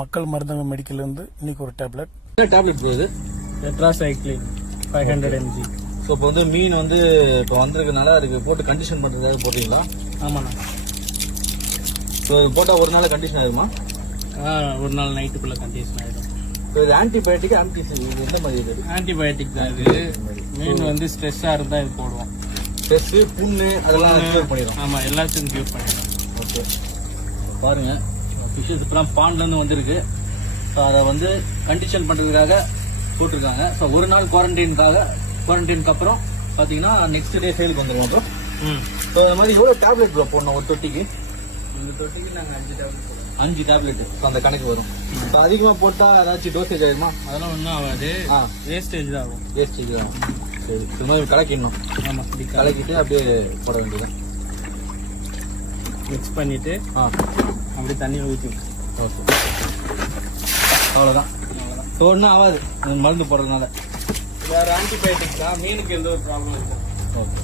மக்கள் மருந்தகம் மெடிக்கல்லேருந்து இன்னைக்கு ஒரு டேப்லெட். என்ன டேப்லெட் ப்ரோ இது? Tetracycline 500 mg. ஸோ இப்போ வந்து மீன் வந்து இப்போ வந்திருக்கனால அதுக்கு போட்டு கண்டிஷன் பண்ணுறதுக்காக போட்டீங்களா? ஆமாண்ணா. ஸோ இது போட்டால் ஒரு நாள் கண்டிஷன் ஆகுமா? ஒரு நாள் நைட்டுக்குள்ள கண்டிஷன் ஆகிடும். இப்போ இது ஆன்டிபயோட்டிக் எந்த மாதிரி இது? ஆன்டிபயோட்டிக் தான் இது. மீன் வந்து ஸ்ட்ரெஸ்ஸாக இருந்தால் இது போடுவோம். ஸ்ட்ரெஸ்ஸு புண்ணு அதெல்லாம் க்யூர் பண்ணிடும். ஆமாம், எல்லாத்தையும் க்யூர் பண்ணிடும். ஓகே, பாருங்க ஃபிஷ்ஷஸ் இப்போலாம் பாண்ட்லேருந்து வந்திருக்கு. ஸோ அதை வந்து கண்டிஷன் பண்ணுறதுக்காக போட்டிருக்காங்க. ஸோ ஒரு நாள் குவாரண்டைனுக்கு அப்புறம் பார்த்தீங்கன்னா நெக்ஸ்ட் டே சேலுக்கு வந்துடுவோம் ப்ரோ. ஸோ அது மாதிரி எவ்வளோ டேப்லெட் ப்ரோ போடணும் ஒரு தொட்டிக்கு? இந்த தொட்டிக்கு நாங்கள் 5 டேப்லெட் போடுவோம். 5 டேப்லெட் அந்த கணக்கு வரும். ஸோ அதிகமாக போட்டால் ஏதாச்சும் டோசேஜ் ஆகிடுமா? அதெல்லாம் ஒன்றும் ஆகாது. வேஸ்டேஜ் தான் ஆகும். வேஸ்டேஜ் தான். சரி, இது மாதிரி கலக்கிடணும். ஆமாம், கலக்கிட்டு அப்படியே போட வேண்டியதான். மிக்ஸ் பண்ணிட்டு அப்படியே தண்ணியில் ஊற்றி. ஓகே, அவ்வளோதான். ஸோ ஒன்றும் ஆகாது மருந்து போடுறதுனால. வேறு ஆன்டிபயோட்டிக் தான். மீனுக்கு எந்த ஒரு ப்ராப்ளம் இல்லை. ஓகே.